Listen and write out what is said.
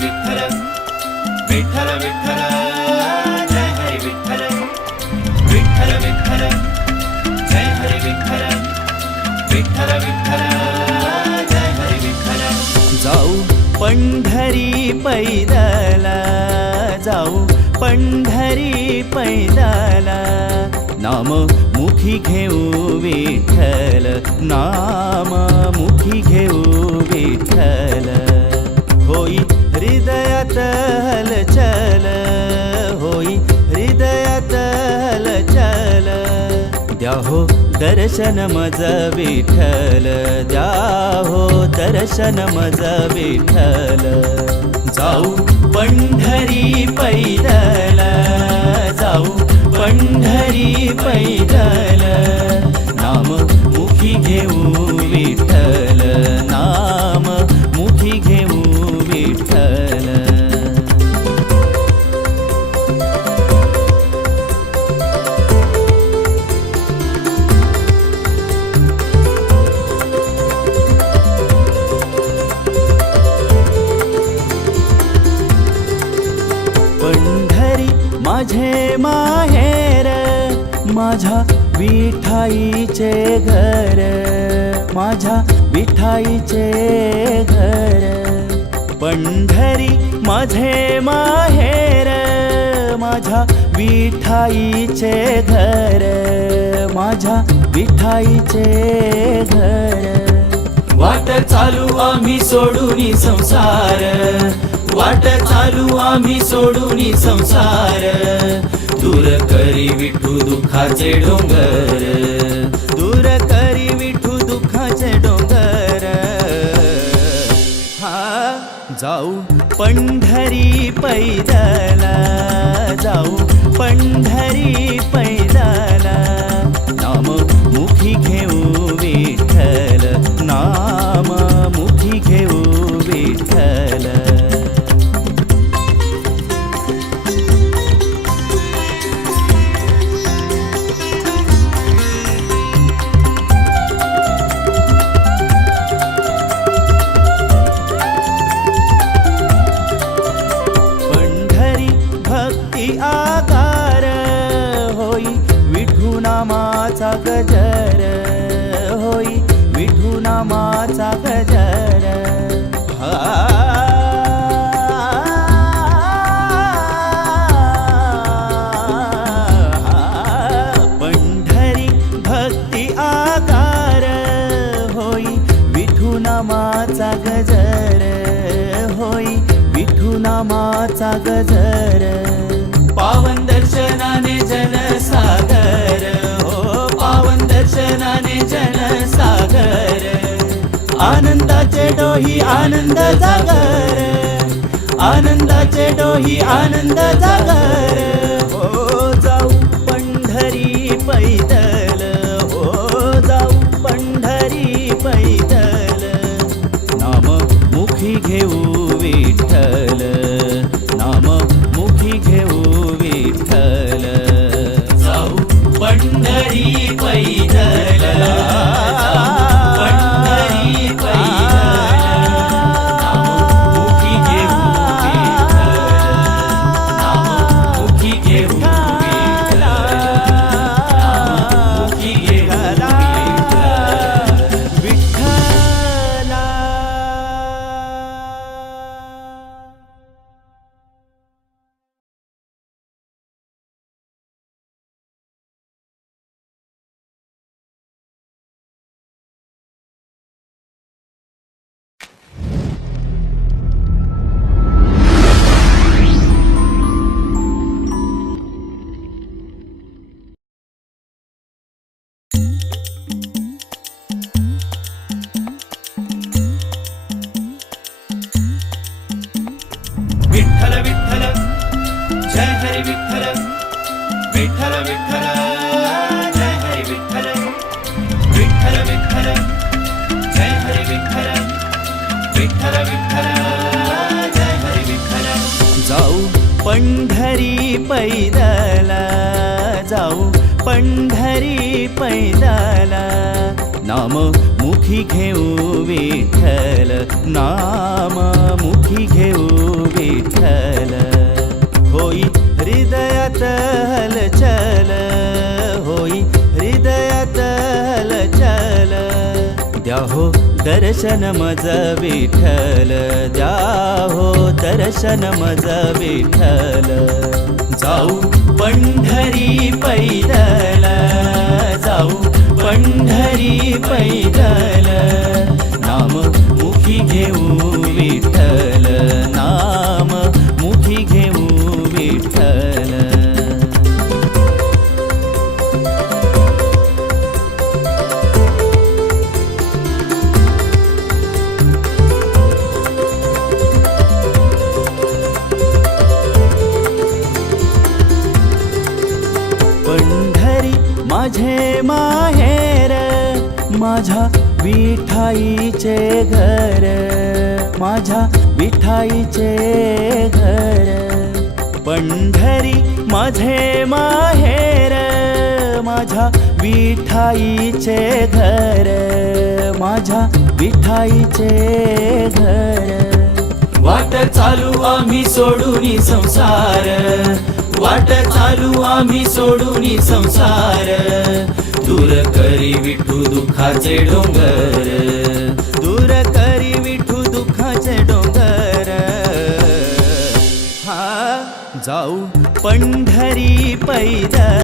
विठ्ठल विठ्ठल हरी विठ्ठल विठ्ठल विठ्ठल जय हरी विठ्ठल विठ्ठल विठ्ठल जय हरी विठ्ठल विठ्ठल विठ्ठल जय हरी विठ्ठल। जाऊ पंढरी पैदला जाऊ पंढरी पैदला नाम मुखी घेऊ विठ्ठल नाम मुखी घेऊ विठ्ठल। हृदयात हलचल होई हृदयात हलचल द्या हो दर्शन मज विठल द्या हो दर्शन मज विठल जाऊ पंढरी पैदल जाऊ पंढरी पैदल. माझ्या विठाईचे घर माझ्या विठाईचे घर. पंढरी माझे माहेर माझ्या विठाईचे घर माझ्या विठाईचे घर. वाट चालू आम्ही सोडून संसार. वाट चालू आम्ही सोडून संसार. दूर करी विठू दुखाचे डोंगर. दूर करी विठू दुखाचे डोंगर. हा जाऊ पंढरी पैदला. जाऊ पंढरी आकार होई विठू नामाचा गजर होई विठू नामाचा गजर. पंढरी भक्ती आकार होई विठू नामाचा गजर होई विठू नामाचा गजर. पावन दर्शनाने जनसागर. हो पावन दर्शनाने जनसागर. आनंदाचे डोही आनंद जागर आनंदाचे डोही आनंद जागर हो विठ्ठल विठ्ठल विठ्ठल जय हरी विठ्ठल विठ्ठल विठ्ठल जय हरी विठ्ठल विठ्ठल विठ्ठल जय हरी विठ्ठल. जाऊ पंढरी पैदला जाऊ पंढरी पैदला नाम मुखी घेऊ विठ्ठल नाम दर्शन मज विठल द्या हो दर्शन मज विठल जाऊ पंढरी पैदल जाऊ पंढरी पैदल. माझे माहेर माझ्या विठाईचे घर माझ्या विठाईचे घर. पंढरी माझे माहेर माझ्या विठाईचे घर माझ्या विठाईचे घर. वाट चालू आम्ही सोडून संसार. वाट चालू आम्ही सोडून संसार. दूर करी विठू दुःखाचे डोंगर. दूर करी विठू दुःखाचे डोंगर. हा जाऊ पंढरी पैदल.